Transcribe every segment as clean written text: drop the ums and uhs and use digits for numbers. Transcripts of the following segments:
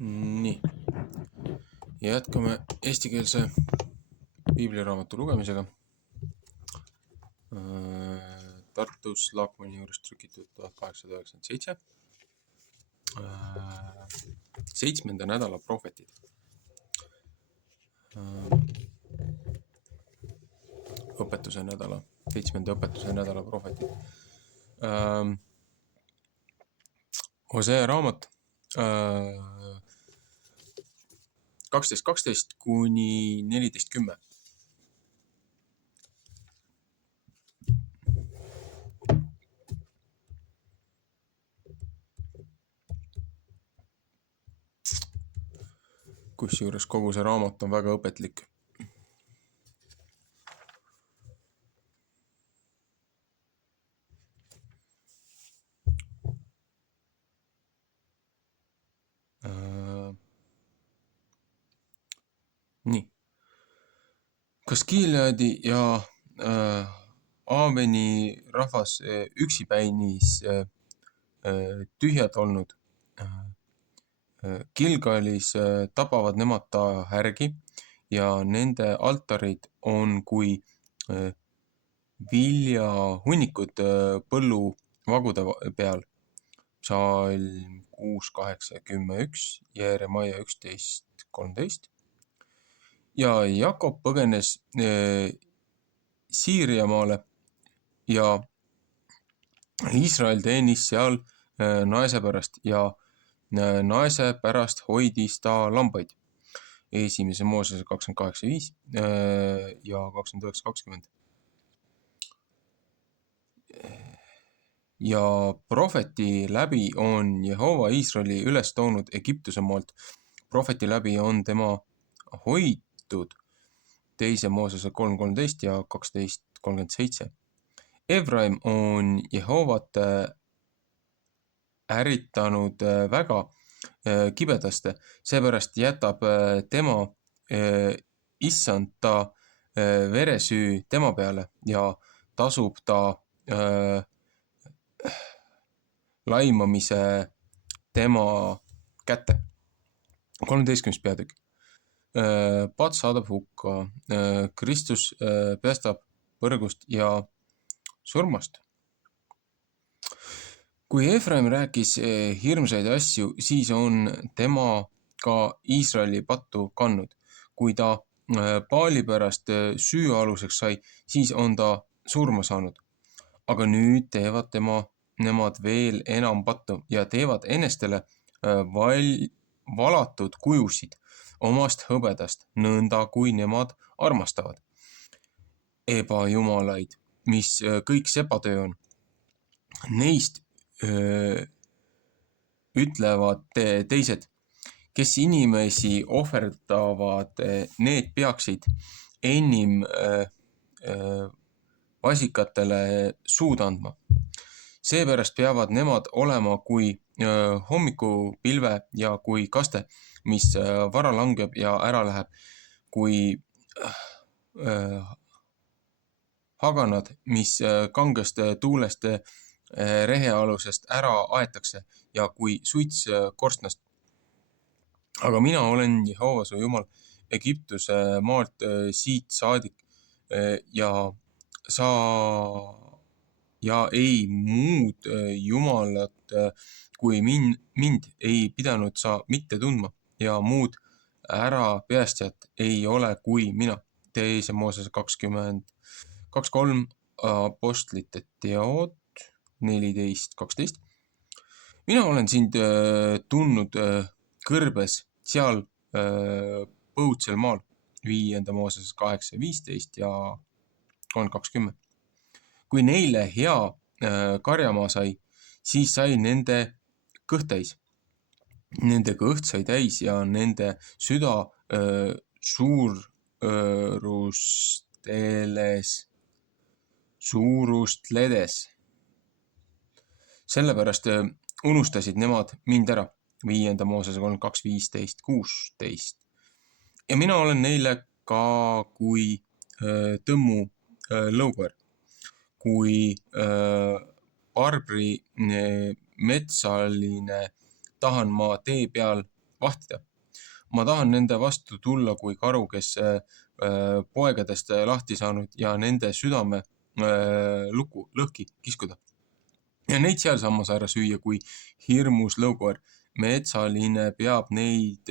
Nii, jätkame eestikeelse piibliraamatu lugemisega. Tartus Laakmani juures trükitud 1897. 7. nädala prohvetid. Õpetuse nädala, 7. õpetuse nädala prohvetid. Hosea raamat 12.12 kuni 14.10. Kusjuures kogu see raamat on väga õpetlik. Nii. Kas Gileadi ja Aaveni rahvas üksipäinis tühjad olnud? Gilgalis tapavad nemad ta härgi ja nende altarid on kui viljahunnikud põlluvagude peal. Psalm 6.8.10.1, Jeremaia 11.13. Ja Jakob põgenes Siiriamaale ja Iisrael teenis seal naise pärast ja naise pärast hoidis ta lambaid. 1. Moosese 28.5 ja 29.20. Ja prohveti läbi on Jehova Iisraeli üles toonud Egiptuse maalt. Prohveti läbi on tema hoitud 2. Moosese 3.13 ja 12.37. Efraim on Jehovat ärritanud väga kibedaste, seepärast jätab tema issand ta veresüü tema peale ja tasub ta laimamise tema kätte. 13. peatükk. Pats saadab hukka, Kristus päästab põrgust ja surmast. Kui Efraim rääkis hirmsaid asju, siis on tema ka Iisraeli pattu kandnud. Kui ta Baali pärast süüaluseks sai, siis on ta surma saanud. Aga nüüd teevad nemad veel enam pattu ja teevad enestele valatud kujusid omast hõbedast, nõnda kui nemad armastavad. Ebajumalaid, mis kõik sepatöö on. Neist ütlevad teised, kes inimesi ohverdavad, need peaksid enim vasikatele suud andma. Seepärast peavad nemad olema kui hommikupilve ja kui kaste, mis vara langeb ja ära läheb, kui haganad, mis kangest tuulest rehealusest ära aetakse ja kui suits korstnast. Aga mina olen Jehova su Jumal Egiptuse maalt siit saadik ja ei muud jumalat kui mind ei pidanud sa mitte tundma ja muud ära päästjat ei ole kui mina. 2. Moosese 20.2.3, Apostlite teod 14.12. Mina olen sind tundnud kõrbes seal põutsel maal. 5. Mooses 8.15 ja 3.20. Kui neile hea karjamaa sai, siis sai nende kõht täis. Nende kõht sai täis ja nende süda suurustledes. Sellepärast unustasid nemad mind ära. 5. Moosese 3.2.15.16. Ja mina olen neile ka kui tõmmu lõukoer, kui Barbri metsaline tahan ma tee peal vahtida. Ma tahan nende vastu tulla kui karu, kes poegadest lahti saanud ja nende südame luku lõhki kiskuda. Ja neid sealsamas ära süüa kui hirmus lõukoer. Metsaline peab neid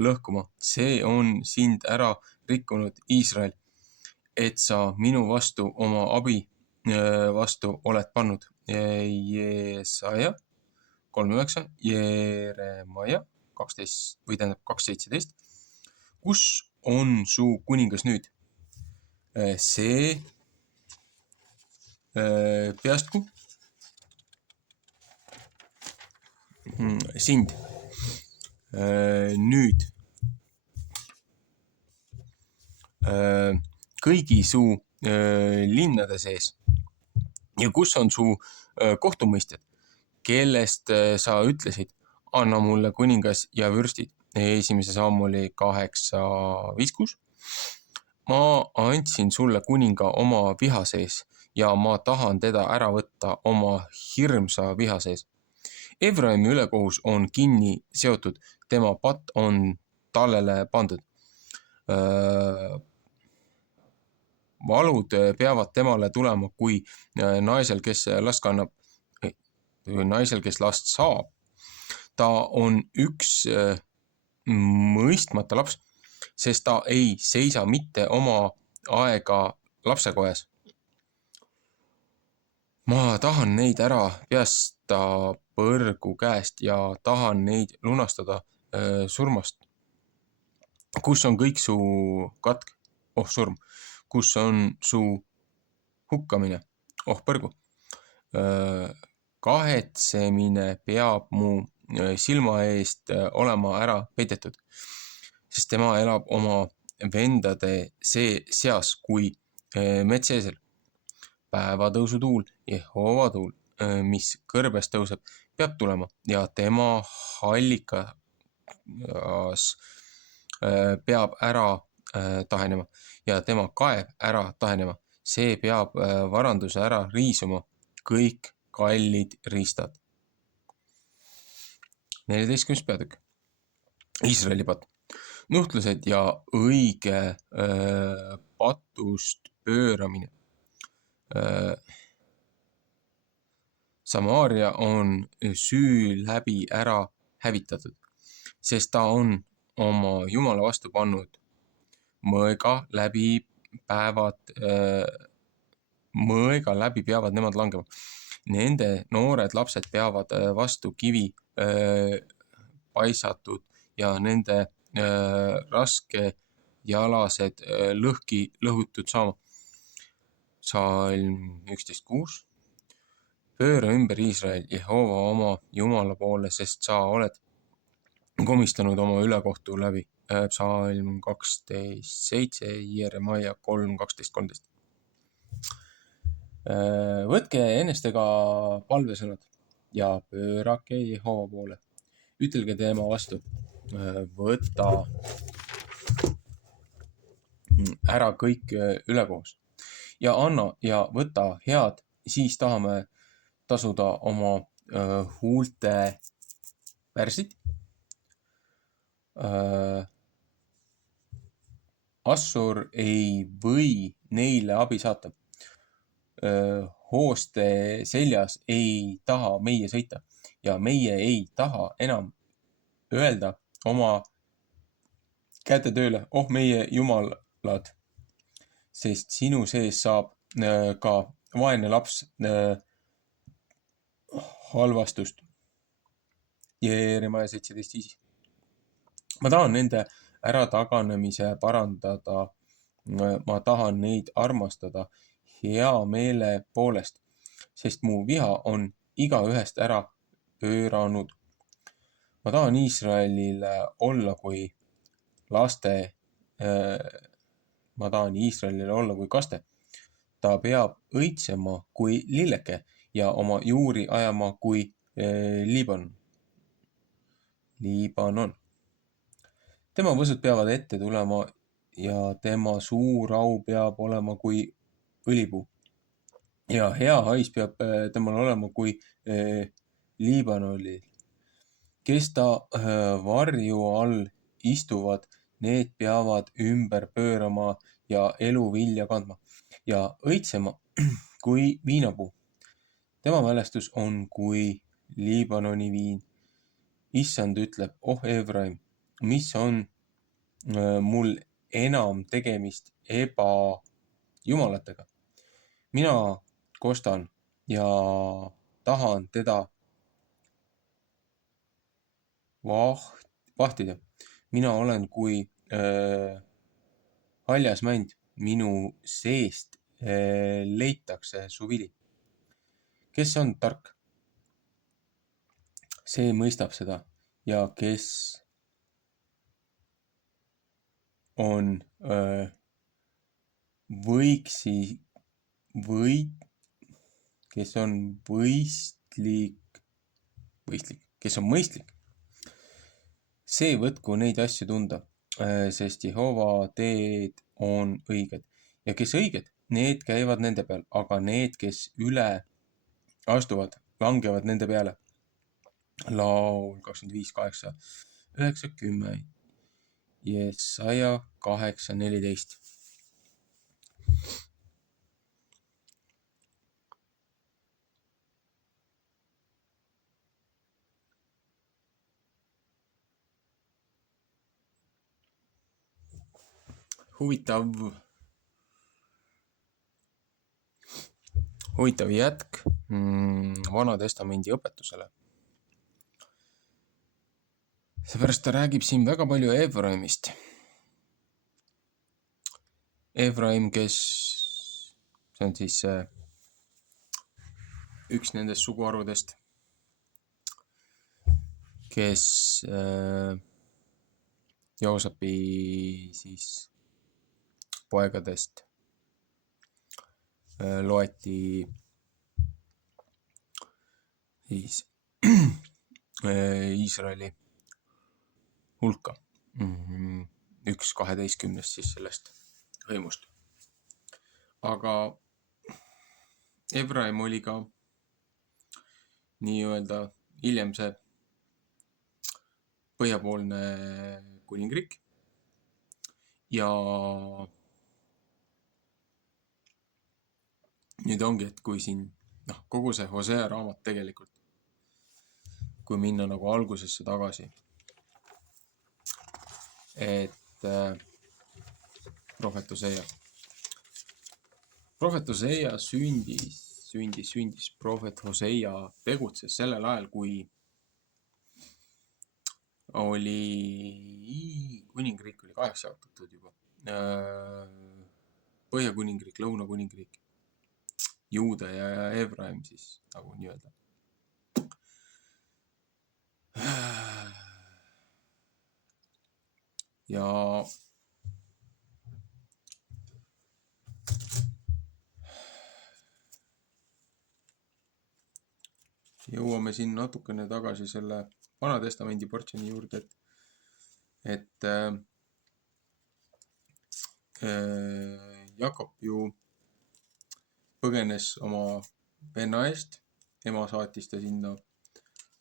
lõhkuma. See on sind ära rikkunud, Iisrael, et sa minu vastu oma abi vastu oled pannud. Jesaja 3:9, Jeremaia 12 või tähendab 2:17. Kus on su kuningas nüüd? See peastku sind nüüd kõigi su linnade sees. Ja kus on su kohtumõistjad, kellest sa ütlesid, anna mulle kuningas ja vürstid? 1. Samueli 8:5. Ma andsin sulle kuninga oma viha sees ja ma tahan teda ära võtta oma hirmsa viha sees. Efraimi ülekohus on kinni seotud, tema patt on tallele pandud. Valud peavad temale tulema kui naisel, kes last kannab, või naisel, kes last saab. Ta on üks mõistmata laps, sest ta ei seisa mitte oma aega lapsekojas. Ma tahan neid ära peasta põrgu käest ja tahan neid lunastada surmast. Kus on kõik su katk, surm? Kus on su hukkamine, põrgu? Kahetsemine peab mu silma eest olema ära peidetud, sest tema elab oma vendade seas kui metseesel. Päevatõusutuul, Jehova tuul, mis kõrbest tõuseb, peab tulema ja tema hallikas peab ära tahenema ja tema kaev ära tahenema. See peab varanduse ära riisuma, kõik kallid riistad. 14. peatükk. Iisraeli patt. Nuhtlused ja õige patust pööramine. Samaaria on süü läbi ära hävitatud, sest ta on oma Jumala vastu pannud mõõga läbi peavad nemad langema. Nende noored lapsed peavad vastu kivi paisatud ja nende raske jalased lõhki lõhutud saama. Salm 11:6. Pööra ümber Iisrael, Jehova oma Jumala poole, sest sa oled komistanud oma ülekohtu läbi. Psalm 12:7, Jeremaia 3:12-13. Võtke ennestega palvesõnad ja pöörake Jehova poole. Ütelge tema vastu. Võta ära kõik ülekohus ja anna ja võta head, siis tahame tasuda oma huulte värsid. Assur ei või neile abi saata. Hooste seljas ei taha meie sõita ja meie ei taha enam öelda oma käte tööle, meie jumalad, sest sinu sees saab ka vaene laps halvastust. Jeremaia 17:5. Ma tahan nende ärataganemise parandada, ma tahan neid armastada hea meele poolest, sest mu viha on igaühest ära pööranud. Ma tahan Iisraelile olla kui laste, ma tahan Iisraelile olla kui kaste. Ta peab õitsema kui lilleke ja oma juuri ajama kui Liibanon. Tema võsud peavad ette tulema ja tema suur au peab olema kui õlipuu. Ja hea hais peab temal olema kui Liibanonil, kes ta varju all istuvad, need peavad ümber pöörama ja elu vilja kandma ja õitsema kui viinapuu. Tema mälestus on kui Liibanoni viin. Issand ütleb, oh Efraim, mis on mul enam tegemist ebajumalatega. Mina kostan ja tahan teda vahtida. Mina olen kui haljas mänd, minu seest leitakse su vili. Kes on tark? See mõistab seda ja kes on kes on mõistlik, see võtku neid asju tunda, sest Jehova teed on õiged ja kes õiged, need käivad nende peal, aga need, kes üle astuvad, langevad nende peale. Laul 25, 8, 9, 10, Jesaja 8, 14. Huvitav jätk Vana Testamendi õpetusele. Seepärast ta räägib siin väga palju Efraimist. Efraim, see on siis üks nendest suguharudest, kes Joosepi siis poegadest loeti siis Iisraeli hulka. 1/12 siis sellest hõimust. Aga Efraim oli ka nii-öelda hiljem see põhjapoolne kuningriik ja nüüd ongi, et kui siin kogu see Hosea raamat tegelikult, kui minna nagu algusesse tagasi, et prohvet Hosea sündis, prohvet Hosea tegutses sellel ajal, kui kuningriik oli 8 jaotatud juba. Põhjakuningriik, lõunakuningriik, Juuda ja Efraim siis nagu nii-öelda. Ja jõuame siin natukene tagasi selle Vana Testamendi portsjoni juurde, et Jakob ju põgenes oma venna eest, ema saatis ta sinna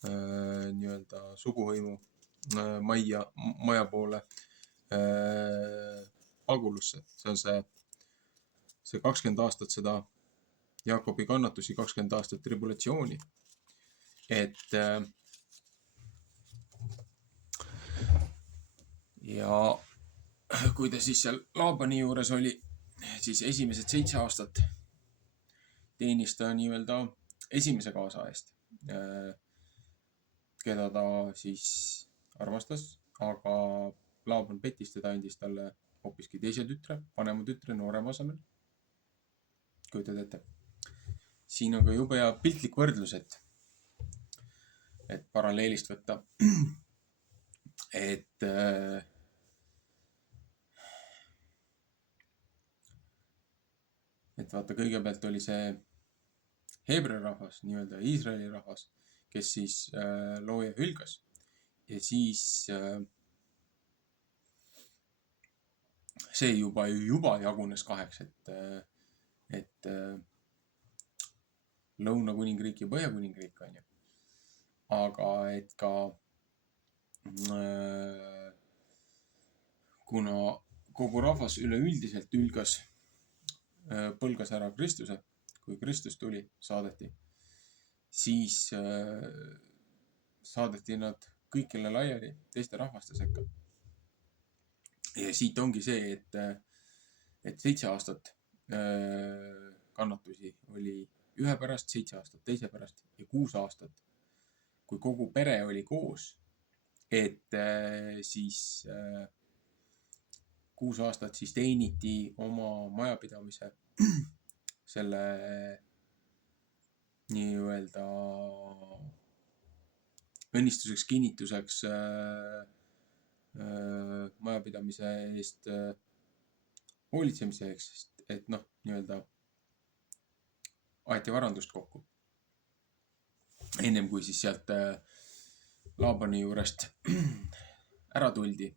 nii-öelda suguhõimu maja poole pagulusse. See on see 20 aastat seda Jakobi kannatusi, 20 aastat tribulatsiooni. Et ja kui ta siis seal Laabani juures oli, siis esimesed 7 aastat teenis ta nii-öelda esimese kaasa eest, keda ta siis armastas, aga Laaban pettis teda, andis talle hoopiski teise tütre, vanema tütre, noorema asemel. Kujutad ette. Siin on ka jube ja piltlik võrdlus, et paralleelist võtta, et vaata, kõigepealt oli see Heebrea rahvas, nii-öelda Iisraeli rahvas, kes siis looja hülgas ja siis see juba jagunes 2, et lõunakuningriik ja põhjakuningriik on ju. Aga et ka kuna kogu rahvas üleüldiselt põlgas ära Kristuse, kui Kristus tuli, saadeti, siis saadeti nad kõikjale laiali teiste rahvaste sekka. Ja siit ongi see, et 7 aastat kannatusi oli ühe pärast, 7 aastat teise pärast ja 6 aastat, kui kogu pere oli koos, et siis 6 aastat siis teeniti oma majapidamise selle nii-öelda õnnistuseks, kinnituseks majapidamise eest hoolitsemise eeks, et noh, nii-öelda aeti varandust kokku. Ennem kui siis sealt Laabani juurest ära tuldi.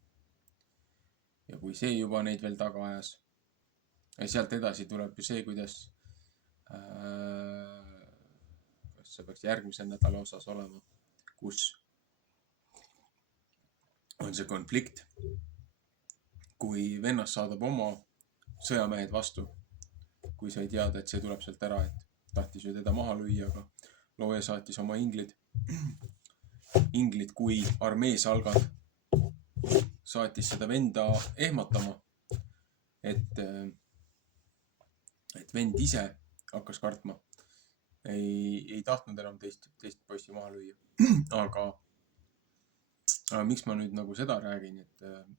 Ja kui see juba neid veel taga ajas. Ja sealt edasi tuleb ju see, kuidas kas see peaks järgmise nädala osas olema, kus on see konflikt, kui vennas saadab oma sõjamehed vastu, kui sai teada, et see tuleb sealt ära, et tahtis ju teda maha lüüa, aga looja saatis oma inglid, kui armeesalgad saatis seda venda ehmatama, et vend ise hakkas kartma, ei tahtnud enam teist poissi maha lüüa. Aga miks ma nüüd nagu seda räägin, et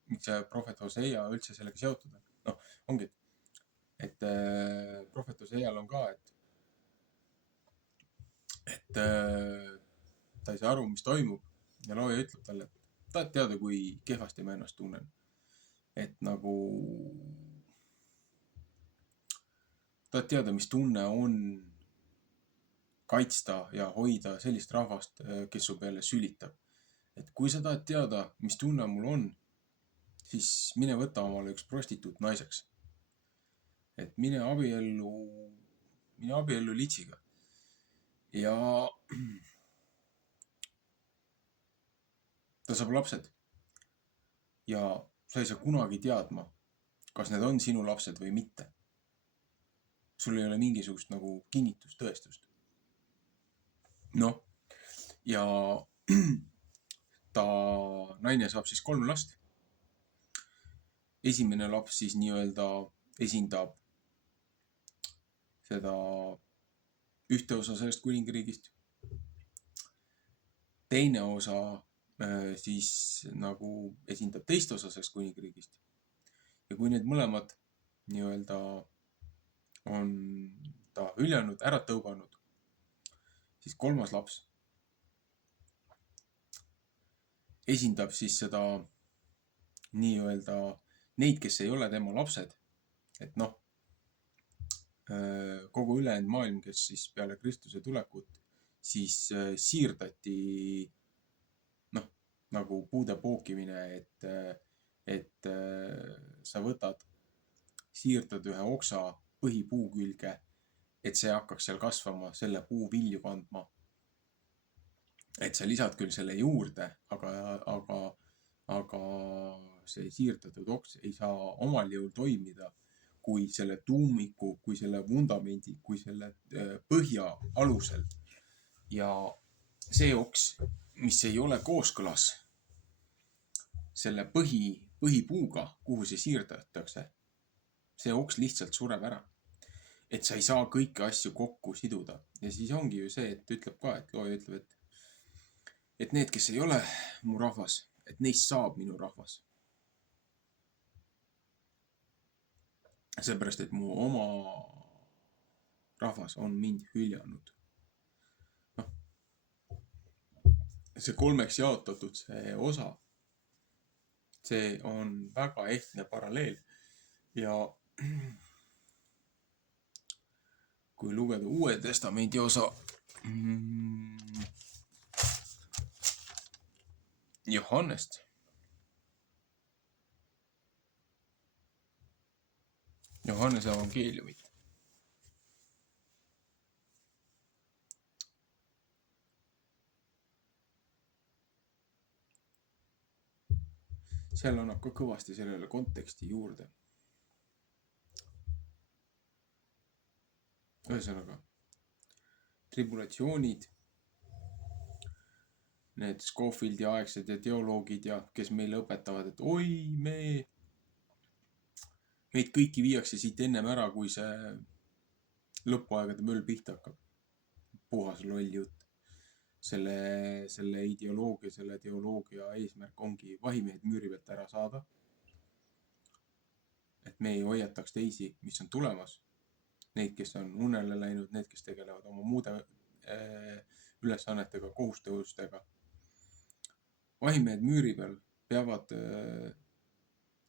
miks see prohvet Hosea üldse sellega seotud on? Noh, ongi, et prohvet Hoseal on ka, et ta ei saa aru, mis toimub ja looja ütleb talle, et tahad teada, kui kehvasti ma ennast tunnen. Et nagu tahad teada, mis tunne on kaitsta ja hoida sellist rahvast, kes su peale sülitab. Et kui sa tahad teada, mis tunne mul on, siis mine võta omale üks prostituut naiseks. Et mine abiellu litsiga. Ja ta saab lapsed. Ja sa ei saa kunagi teadma, kas need on sinu lapsed või mitte. Sul ei ole mingisugust nagu kinnitust, tõestust. Noh, ja naine saab siis 3 last. Esimene laps siis nii-öelda esindab seda ühte osa sellest kuningriigist. Teine osa siis nagu esindab teist osa sellest kuningriigist. Ja kui need mõlemad nii-öelda on ta hüljanud, ära tõuganud, siis 3. laps esindab siis seda nii-öelda neid, kes ei ole tema lapsed. Et noh, kogu ülejäänud maailm, kes siis peale Kristuse tulekut, siis siirdati noh, nagu puude pookimine, et sa siirdad ühe oksa põhipuu külge, et see hakkaks seal kasvama, selle puu vilju kandma. Et sa lisad küll selle juurde, aga see siirdatud oks ei saa omal jõul toimida, kui selle tuumiku, kui selle vundamendi, kui selle põhja alusel. Ja see oks, mis ei ole kooskõlas selle põhipuuga, kuhu see siirdatakse, see oks lihtsalt sureb ära. Et sa ei saa kõiki asju kokku siduda. Ja siis ongi ju see, et ütleb ka, et looja ütleb, et need, kes ei ole mu rahvas, et neist saab minu rahvas. Seepärast, et mu oma rahvas on mind hüljanud. No, see 3 jaotatud see osa, see on väga ehtne paralleel. Ja kui lugeda Uue Testamendi osa Johannest, Johannese evangeeliumit, seal annab ka kõvasti sellele konteksti juurde. Ühesõnaga, tribulatsioonid, need Scofieldi aegsed ja teoloogid ja kes meile õpetavad, et oi, meid kõiki viiakse siit ennem ära, kui see lõpuaegade möll pihta hakkab. Puhas loll jutt. Selle ideoloogia, selle teoloogia eesmärk ongi vahimehed müüri pealt ära saada. Et me ei hoiataks teisi, mis on tulemas. Neid, kes on unele läinud, need, kes tegelevad oma muude ülesannetega, kohustõustega. Vahimehed müüri peal peavad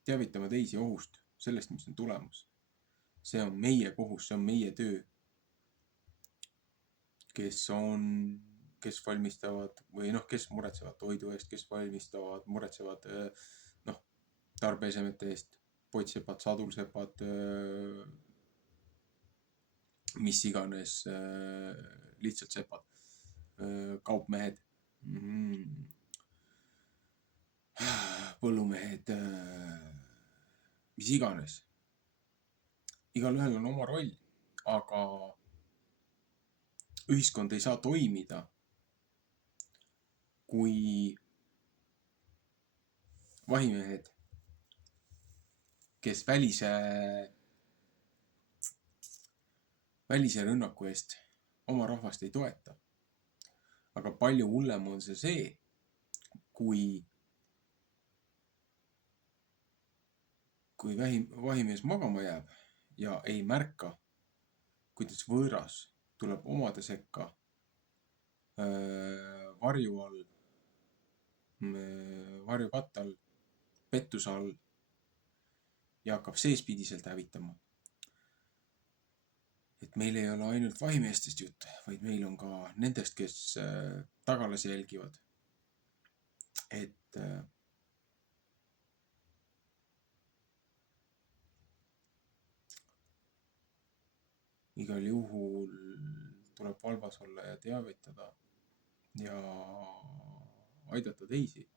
teavitama teisi ohust, sellest, mis on tulemas. See on meie kohus, see on meie töö. Kes valmistavad või kes muretsevad toidu eest, kes muretsevad tarbeesemete eest, pottsepad, sadulsepad, mis iganes, lihtsalt sepad, kaupmehed, põllumehed, mis iganes. Igalühel on oma roll, aga ühiskond ei saa toimida, kui vahimehed, kes välise rünnaku eest oma rahvast ei toeta. Aga palju hullem on see, kui vahimees magama jääb ja ei märka, kuidas võõras tuleb omade sekka varju all, varjukatte all, pettuse all ja hakkab seespidiselt hävitama. Et meil ei ole ainult vahimeestest jutt, vaid meil on ka nendest, kes tagalasi jälgivad. Et igal juhul tuleb valvas olla ja teavitada ja aidata teisi.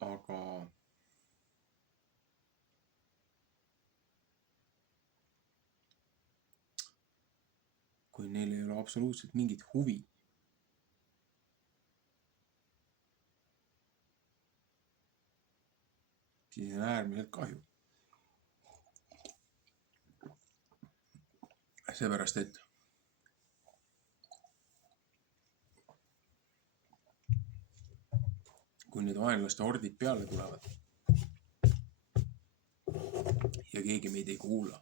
Aga kui neil ei ole absoluutselt mingit huvi, siis on äärmiselt kahju. Seepärast, et kui need vaenlaste hordid peale tulevad ja keegi meid ei kuula,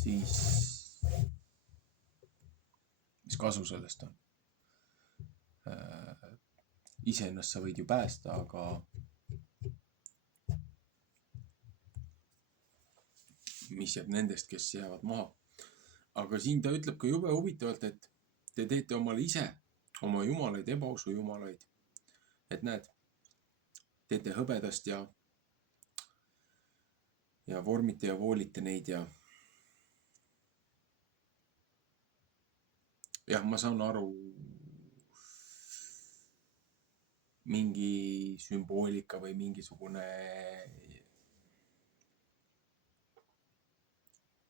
siis mis kasu sellest on? Iseennast sa võid ju päästa, aga mis jääb nendest, kes jäävad maha. Aga siin ta ütleb ka jube huvitavalt, et te teete omale ise oma jumalaid, ebausu jumalaid. Et näed, teete hõbedast ja vormite ja voolite neid ja jah, ma saan aru, mingi sümboolika või mingisugune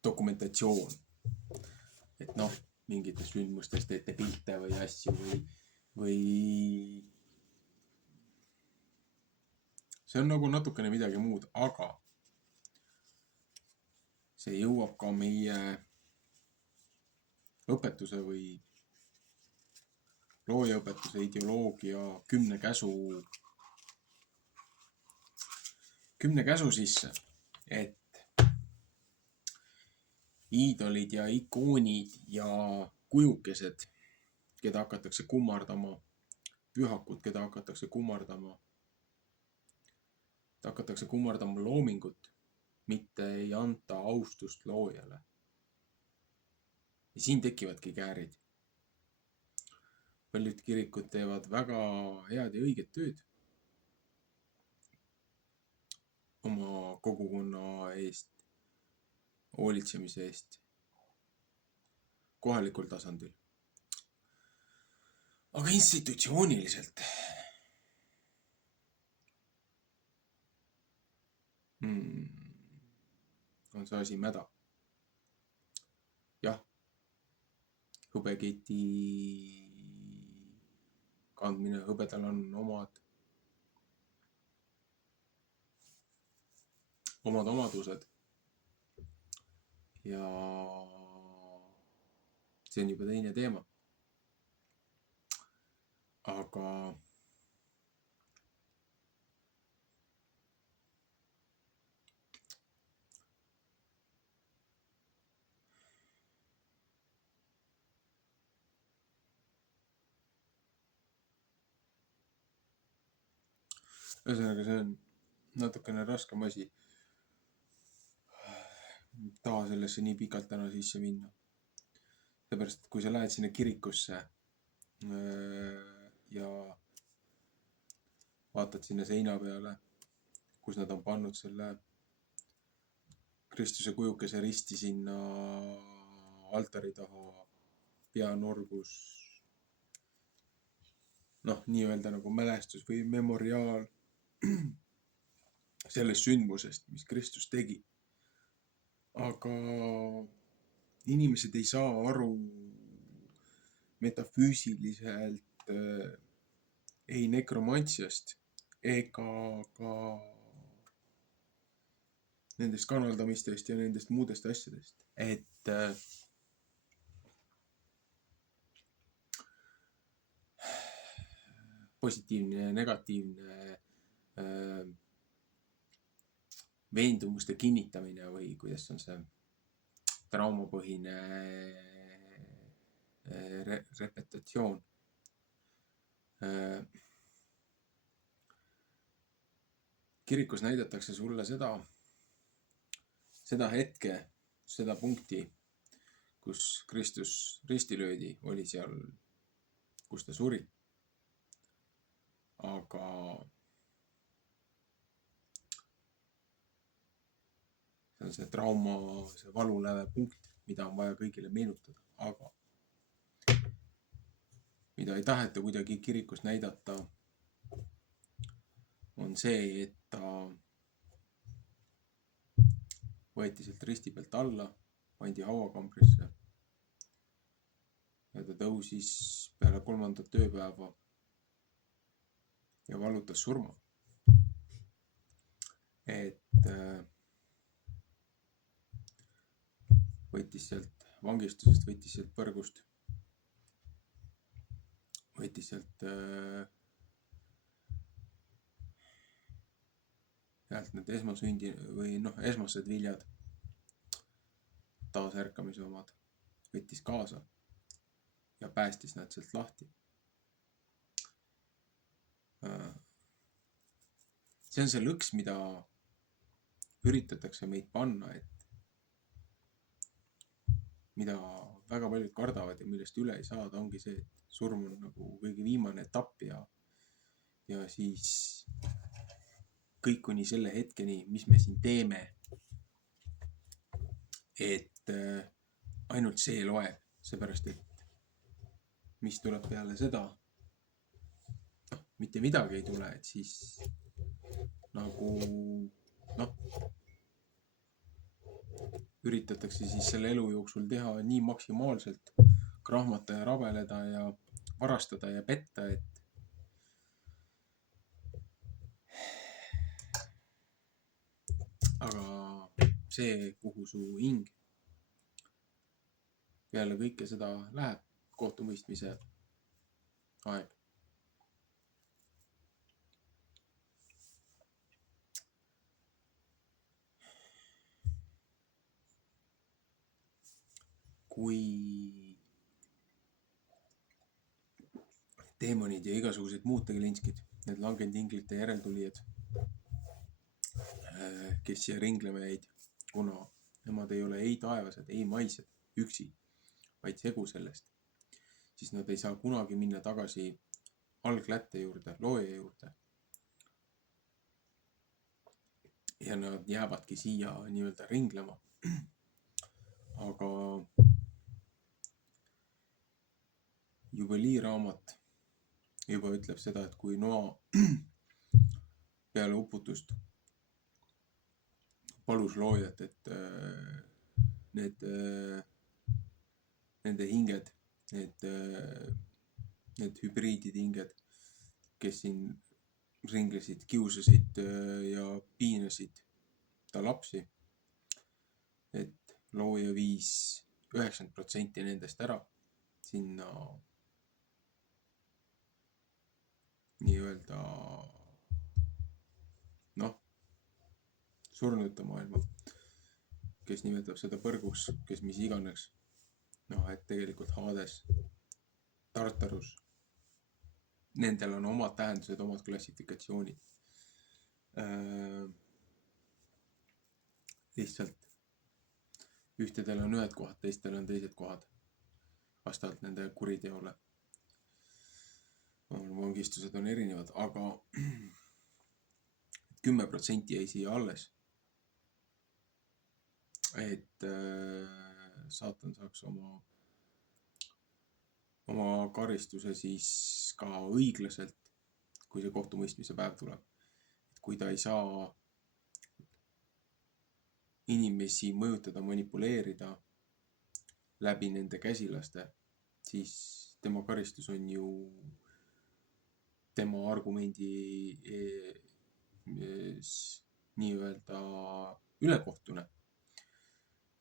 dokumentatsioon, et mingitest sündmustest teete pilte või asju või see on nagu natukene midagi muud, aga see jõuab ka meie õpetuse või loojaõpetuse ideoloogia 10 käsu sisse, et iidolid ja ikoonid ja kujukesed, keda hakatakse kummardama, pühakud, keda hakatakse kummardama loomingut, mitte ei anta austust loojale. Ja siin tekivadki käärid. Paljud kirikud teevad väga head ja õiget tööd oma kogukonna eest, hoolitsemise eest kohalikul tasandil. Aga institutsiooniliselt on see asi mäda. Jah, hõbeketi kandmine, hõbedal on omad omadused ja see on juba teine teema. Aga ühesõnaga, see on natukene raskem asi taha sellesse nii pikalt täna sisse minna. Seepärast, et kui sa lähed sinna kirikusse ja vaatad sinna seina peale, kus nad on pannud selle Kristuse kujukese risti sinna altari taha, peanorgus, nii-öelda nagu mälestus või memoriaal sellest sündmusest, mis Kristus tegi. Aga inimesed ei saa aru metafüüsiliselt ei nekromantsiast ega ka nendest kanaldamistest ja nendest muudest asjadest, et positiivne ja negatiivne veendumuste kinnitamine või kuidas on see traumapõhine repetatsioon. Kirikus näidatakse sulle seda hetke, seda punkti, kus Kristus risti löödi, oli seal, kus ta suri. Aga see on see trauma, see valuläve punkt, mida on vaja kõigile meenutada, aga mida ei taheta kuidagi kirikus näidata, on see, et ta võeti sealt risti pealt alla, pandi hauakambrisse ja ta tõusis peale 3. tööpäeva ja valutas surma. Et võttis sealt vangistusest, võttis sealt põrgust, võttis sealt need esmased viljad, taasärkamise omad, võttis kaasa ja päästis nad sealt lahti. See on see lõks, mida üritatakse meid panna, et mida väga paljud kardavad ja millest üle ei saada, ongi see, et surm on nagu kõige viimane etapp ja siis kõik kuni selle hetkeni, mis me siin teeme, et ainult see loeb, seepärast et mis tuleb peale seda, mitte midagi ei tule, et siis nagu üritatakse siis selle elu jooksul teha nii maksimaalselt, krahmata ja rabeleda ja varastada ja petta, et aga see, kuhu su hing peale kõike seda läheb, kohtumõistmise aeg. Kui teemonid ja igasugused muud tegelinskid, need langendinglite järeltulijad, kes siia ringlema jäid, kuna nemad ei ole ei taevased, ei maised üksi, vaid segu sellest, siis nad ei saa kunagi minna tagasi alglätte juurde, looja juurde. Ja nad jäävadki siia nii-öelda ringlema. Aga juveliirraamat juba ütleb seda, et kui Noa peale uputust palus loojat, et nende hinged, need hübriidid hinged, kes siin ringlesid, kiusasid ja piinasid ta lapsi, et looja viis 90% nendest ära sinna nii-öelda surnute maailma, kes nimetab seda põrguks, kes mis iganes. Et tegelikult Hades, Tartarus, nendel on omad tähendused, omad klassifikatsioonid. Lihtsalt ühtedel on ühed kohad, teistel on teised kohad vastavalt nende kuriteole. Vangistused on erinevad, aga 10% jäi siia alles. Et saatan saaks oma karistuse siis ka õiglaselt, kui see kohtumõistmise päev tuleb. Et kui ta ei saa inimesi mõjutada, manipuleerida läbi nende käsilaste, siis tema karistus on ju tema argumendi nii-öelda ülekohtune.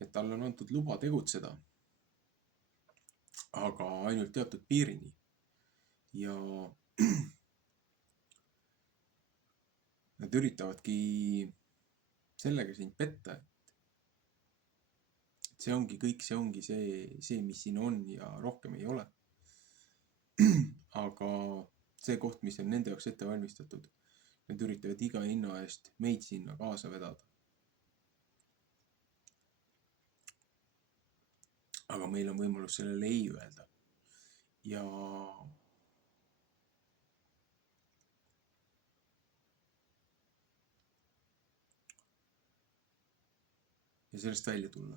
Et talle on antud luba tegutseda, aga ainult teatud piirini. Ja nad üritavadki sellega sind petta, et see ongi kõik, see ongi see, mis siin on ja rohkem ei ole. Aga see koht, mis on nende jaoks ette valmistatud, nad üritavad iga hinna eest meid sinna kaasa vedada. Aga meil on võimalus sellele ei öelda. Ja sellest välja tulla.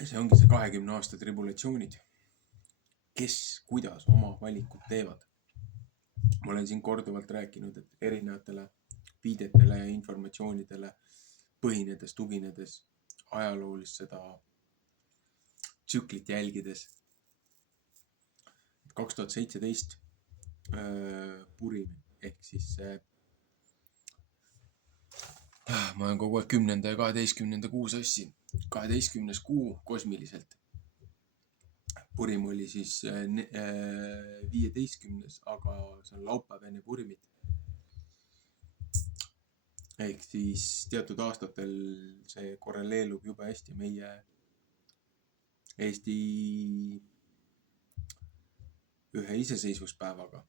Ja see ongi see 20 aasta tribulatsioonid. Kes, kuidas oma valikud teevad. Ma olen siin korduvalt rääkinud, et erinevatele viidetele ja informatsioonidele põhinedes, tuginedes, ajaloolist seda tsüklit jälgides. 2017 Purim ehk siis ma olen kogu aeg 10. ja 12. kuu sassi. 12. kuu kosmiliselt. Purim oli siis 15. aga see on laupäev enne Purimit. Ehk siis teatud aastatel see korreleerub jube hästi meie Eesti ühe iseseisvuspäevaga.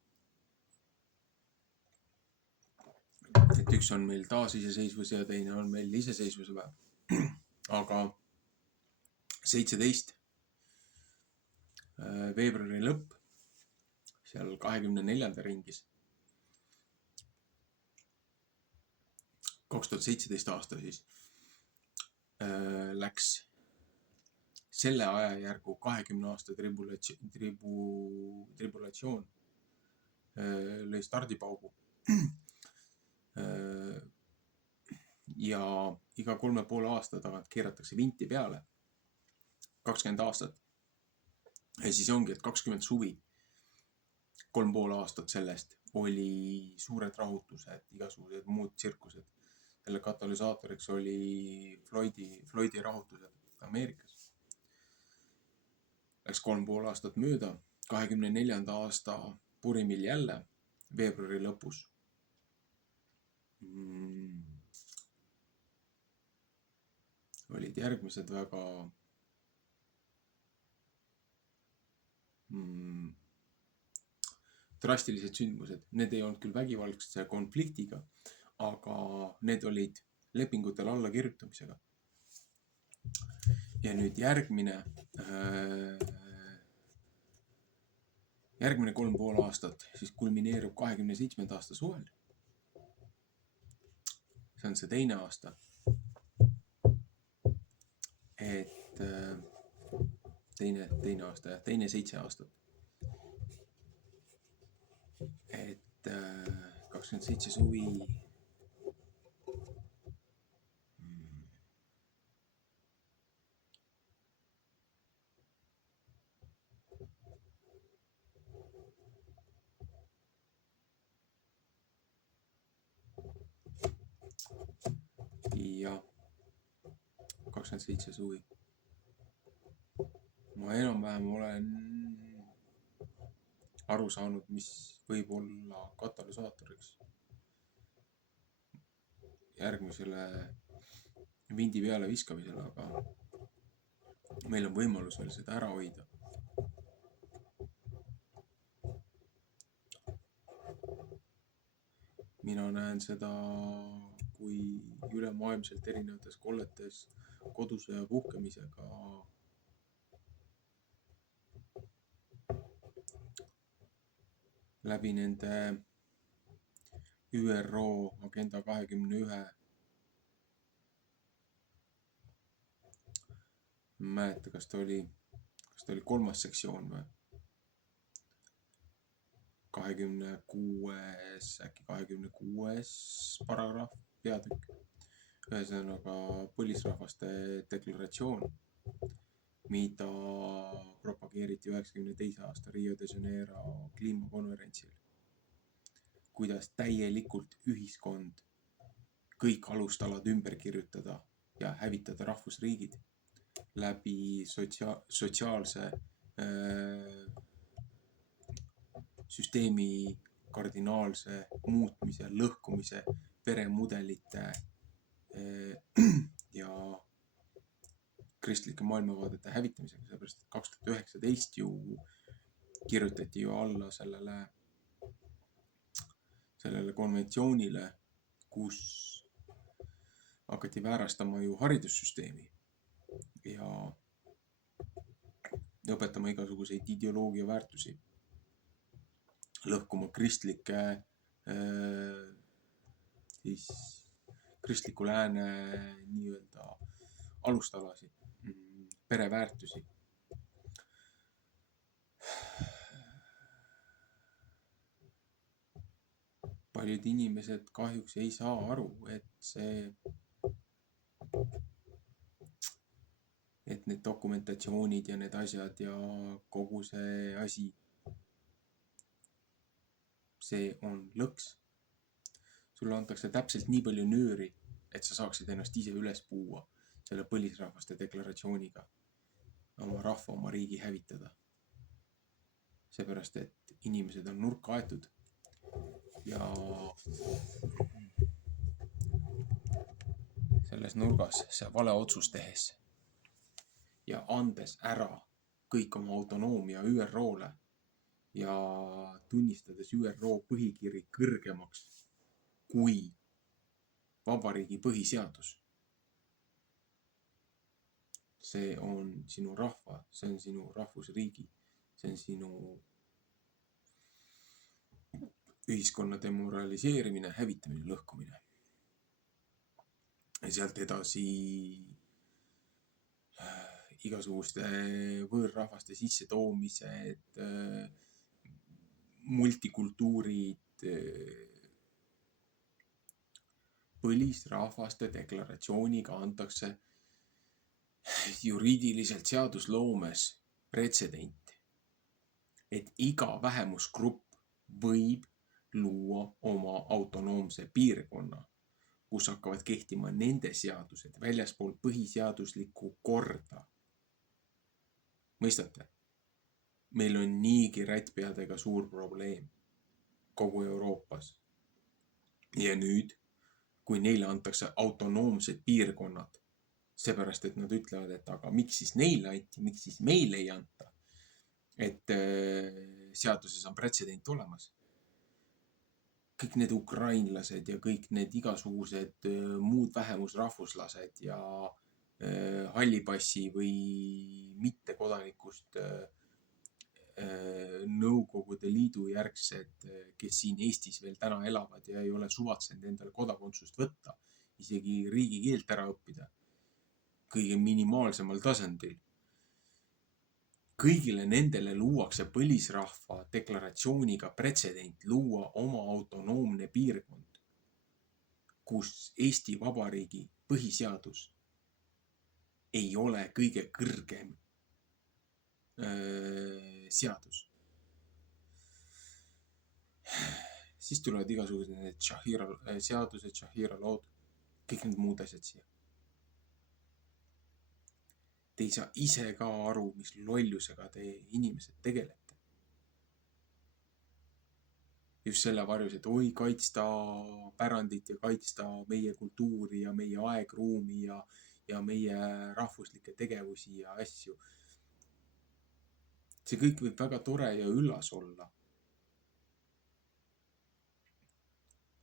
Et üks on meil taasiseseisvus ja teine on meil iseseisvuse päev. Aga 17 veebruari lõpp, seal 24. ringis, 2017 aasta siis, läks selle ajajärgu 20 aasta tribulatsioon lõi stardipaugu. Ja iga 3,5 aasta tagant keeratakse vinti peale 20 aastat. Ja siis ongi, et 20 suvi, 3,5 aastat sellest oli suured rahutused, igasugused muud tsirkused. Selle katalüsaatoriks oli Floydi rahutused Ameerikas. Läks 3,5 aastat mööda, 24. aasta Purimil jälle, veebruari lõpus. Olid järgmised väga drastilised sündmused. Need ei olnud küll vägivaldse konfliktiga, aga need olid lepingutel alla kirjutamisega. Ja nüüd järgmine 3,5 aastat siis kulmineerub 27. aasta suvel. See on see teine aasta. Et teine aasta ja teine 7 aastat. Et 27 suvi ja 27 suvi. Ma enam-vähem olen aru saanud, mis võib olla katalüsaatoriks järgmisele vindi peale viskamisele, aga meil on võimalus veel seda ära hoida. Mina näen seda, kui ülemaailmselt erinevates kolletes kodusõja puhkemisega läbi nende ÜRO Agenda 21 mäleta, kas ta oli 3. sektsioon või 26. paragrahv, peatükk. Ühesõnaga põlisrahvaste deklaratsioon, mida propageeriti 92. aasta Rio de Janeiro kliimakonverentsil. Kuidas täielikult ühiskond, kõik alustalad ümber kirjutada ja hävitada rahvusriigid läbi sotsiaalse süsteemi kardinaalse muutmise, lõhkumise, peremudelite ja kristlike maailmavaadete hävitamisega, sellepärast et 2019 ju kirjutati ju alla sellele konventsioonile, kus hakati väärastama ju haridussüsteemi ja õpetama igasuguseid ideoloogia väärtusi, lõhkuma kristliku lääne nii-öelda alustalasid, pereväärtusi. Paljud inimesed kahjuks ei saa aru, et need dokumentatsioonid ja need asjad ja kogu see asi, see on lõks. Sulle antakse täpselt nii palju nööri, et sa saaksid ennast ise üles puua selle põlisrahvaste deklaratsiooniga, oma rahva, oma riigi hävitada. Seepärast, et inimesed on nurka aetud ja selles nurgas see vale otsus tehes ja andes ära kõik oma autonoomia ÜRO-le ja tunnistades ÜRO põhikiri kõrgemaks kui vabariigi põhiseadus. See on sinu rahva, see on sinu rahvusriigi, see on sinu ühiskonna demoraliseerimine, hävitamine, lõhkumine. Ja sealt edasi igasuguste võõrrahvaste sissetoomised, multikultuurid, põlisrahvaste deklaratsiooniga antakse juriidiliselt seadusloomes pretsedent, et iga vähemusgrupp võib luua oma autonoomse piirkonna, kus hakkavad kehtima nende seadused väljaspool põhiseaduslikku korda. Mõistate? Meil on niigi rättpeadega suur probleem kogu Euroopas. Ja nüüd, kui neile antakse autonoomsed piirkonnad, seepärast, et nad ütlevad, et aga miks siis neile anti, miks siis meile ei anta, et seaduses on pretsedent olemas. Kõik need ukrainlased ja kõik need igasugused muud vähemusrahvuslased ja hallipassi või mittekodanikust Nõukogude Liidu järgsed, kes siin Eestis veel täna elavad ja ei ole suvatsenud endale kodakondsust võtta, isegi riigikeelt ära õppida kõige minimaalsemal tasandil. Kõigile nendele luuakse põlisrahva deklaratsiooniga pretsedent luua oma autonoomne piirkond, kus Eesti Vabariigi põhiseadus ei ole kõige kõrgem seadus. Siis tulevad igasugused need seadused, Shahira lood, kõik need muud asjad siia. Te ei saa ise ka aru, mis lollusega te inimesed tegelete. Just selle varjus, et oi, kaitsta pärandit ja kaitsta meie kultuuri ja meie aegruumi ja meie rahvuslikke tegevusi ja asju. See kõik võib väga tore ja üllas olla.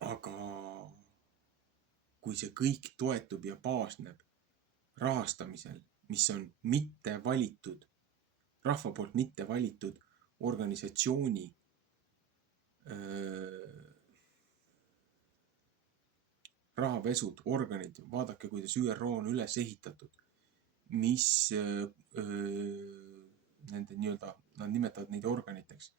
Aga kui see kõik toetub ja baasneb rahastamisel, mis on mitte valitud, rahva poolt mitte valitud organisatsiooni rahapesud, organid, vaadake, kuidas ÜRO on üles ehitatud, mis nende nii-öelda, nad nimetavad neid organiteks,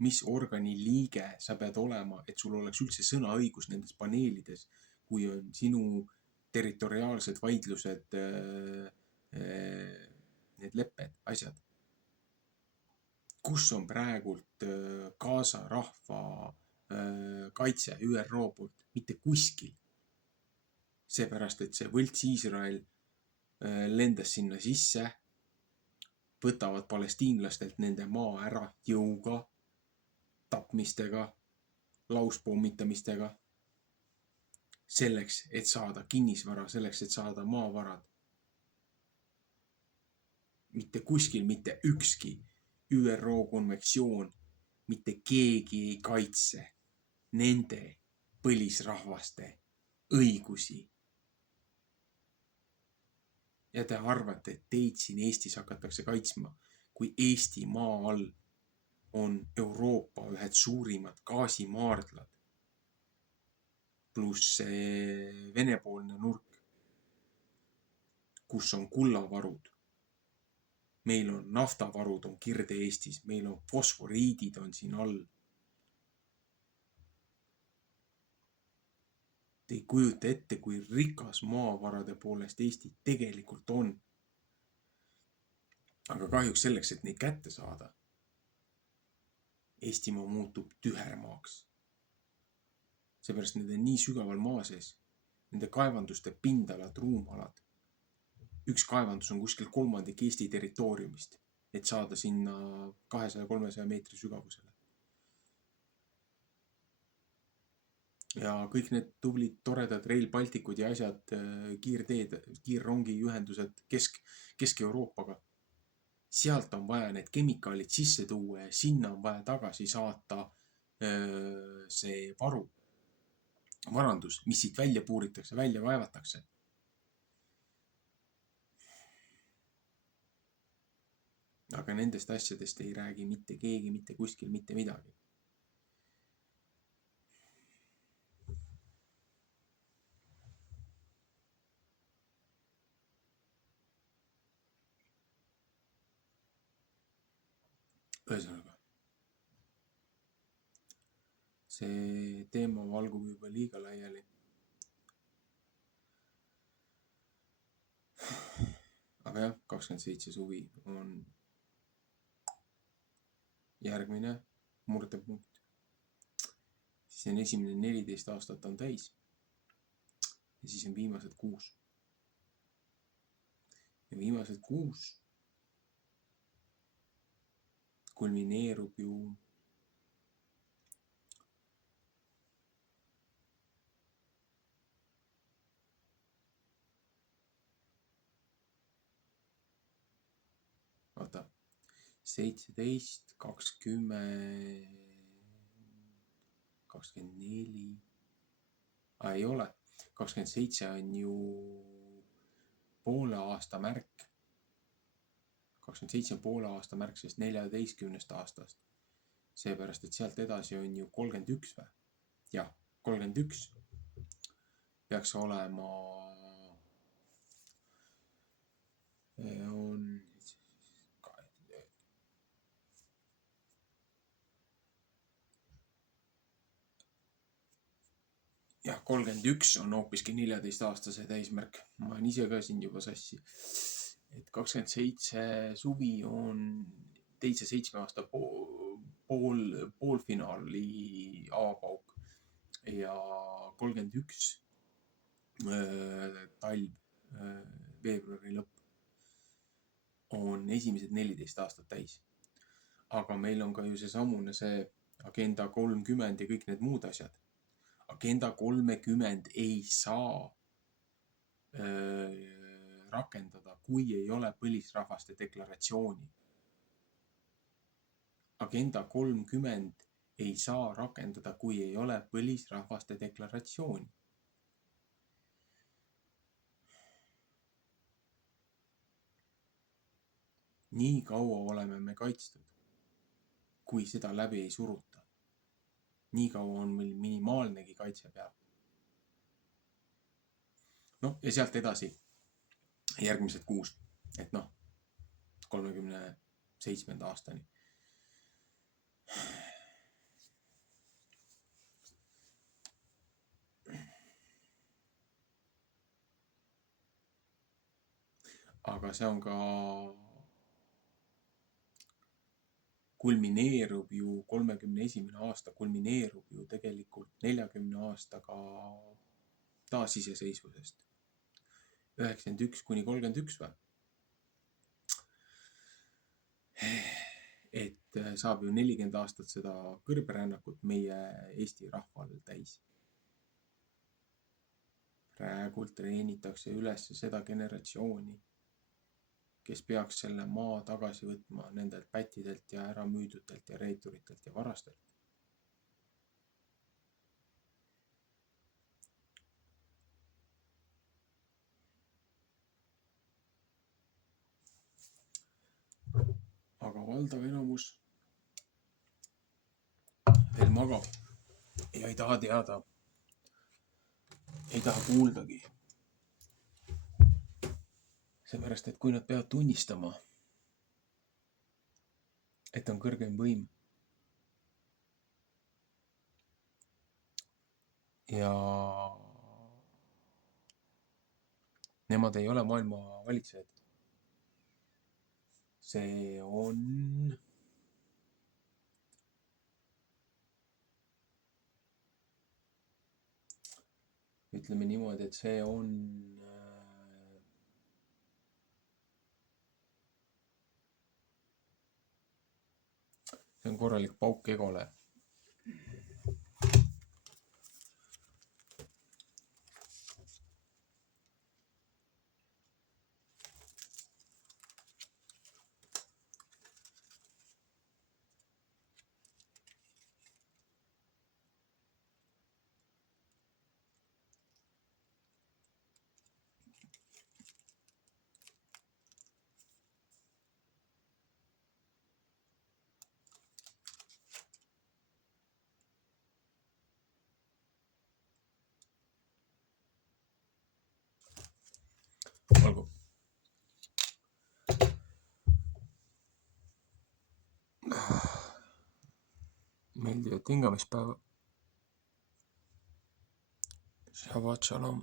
mis organi liige sa pead olema, et sul oleks üldse sõnaõigus nendes paneelides, kui on sinu territoriaalsed vaidlused, need lepped, asjad. Kus on praegult Gaza rahva kaitse ÜRO poolt? Mitte kuskil. Seepärast, et see võlts Iisrael lendas sinna sisse, võtavad palestiinlastelt nende maa ära jõuga, tapmistega, lauspommitamistega, selleks, et saada kinnisvara, selleks, et saada maavarad. Mitte kuskil, mitte ükski ÜRO konventsioon, mitte keegi ei kaitse nende põlisrahvaste õigusi. Ja te arvate, et teid siin Eestis hakatakse kaitsma, kui Eesti maa all on Euroopa ühed suurimad gaasimaardlad, pluss venepoolne nurk, kus on kullavarud. Meil on naftavarud on Kirde-Eestis, meil on fosforiidid on siin all. Te ei kujuta ette, kui rikas maavarade poolest Eesti tegelikult on. Aga kahjuks selleks, et neid kätte saada, Eestimaa muutub tühermaaks. Seepärast need on nii sügaval maa sees. Nende kaevanduste pindalad, ruumalad. Üks kaevandus on kuskil 1/3 Eesti territooriumist, et saada sinna 200-300 meetri sügavusele. Ja kõik need tublid, toredad Rail Balticud ja asjad, kiirteed, kiirrongi ühendused Kesk-Euroopaga. Sealt on vaja need kemikaalid sisse tuua ja sinna on vaja tagasi saata see varandus, mis siit välja puuritakse, välja kaevatakse. Aga nendest asjadest ei räägi mitte keegi, mitte kuskil, mitte midagi. Ühesõnaga, see teema valgub juba liiga laiali. Aga jah, 27 suvi on järgmine murdepunkt. Siis on esimene 14 aastat on täis. Ja siis on viimased 6. Ja viimased 6 kulmineerub ju vaata 17, 20, 24. Ei ole. 27 on ju poole aasta märk. 27 on poole aasta märk, sest 14 aastast. Seepärast, et sealt edasi on ju 31 või? Jah, 31 peaks olema on jah, 31 on hoopiski 14-aastase täismärk. Ma olen ise ka siin juba sassi. Et 27 suvi on teise 7 aasta poolfinaali avapauk ja 31 talv, veebruari lõpp, on esimesed 14 aastat täis. Aga meil on ka ju see Agenda 30 ja kõik need muud asjad. Agenda 30 ei saa rakendada, kui ei ole põlisrahvaste deklaratsiooni. Agenda 30 ei saa rakendada, kui ei ole põlisrahvaste deklaratsiooni. Nii kaua oleme me kaitstud, kui seda läbi ei suruta. Nii kaua on meil minimaalnegi kaitse peal. Ja sealt edasi järgmised 6, et 37. aastani. Aga see on ka kulmineerub ju 31. aasta, kulmineerub ju tegelikult 40 aastaga taasiseseisvusest. 91–31 või? Et saab ju 40 aastat seda kõrberännakut meie Eesti rahval täis. Praegult treenitakse üles seda generatsiooni, kes peaks selle maa tagasi võtma nendelt pättidelt ja ära müüdutelt ja reeturitelt ja varastelt. Aga valdav enamus veel magab ja ei taha teada, ei taha kuuldagi. Seepärast, et kui nad peavad tunnistama, et on kõrgem võim ja nemad ei ole maailma valitsejad, see on ütleme niimoodi, et see on korralik pauk egole. Olgu. Meeldivat hingamispäeva. Shabbat shalom.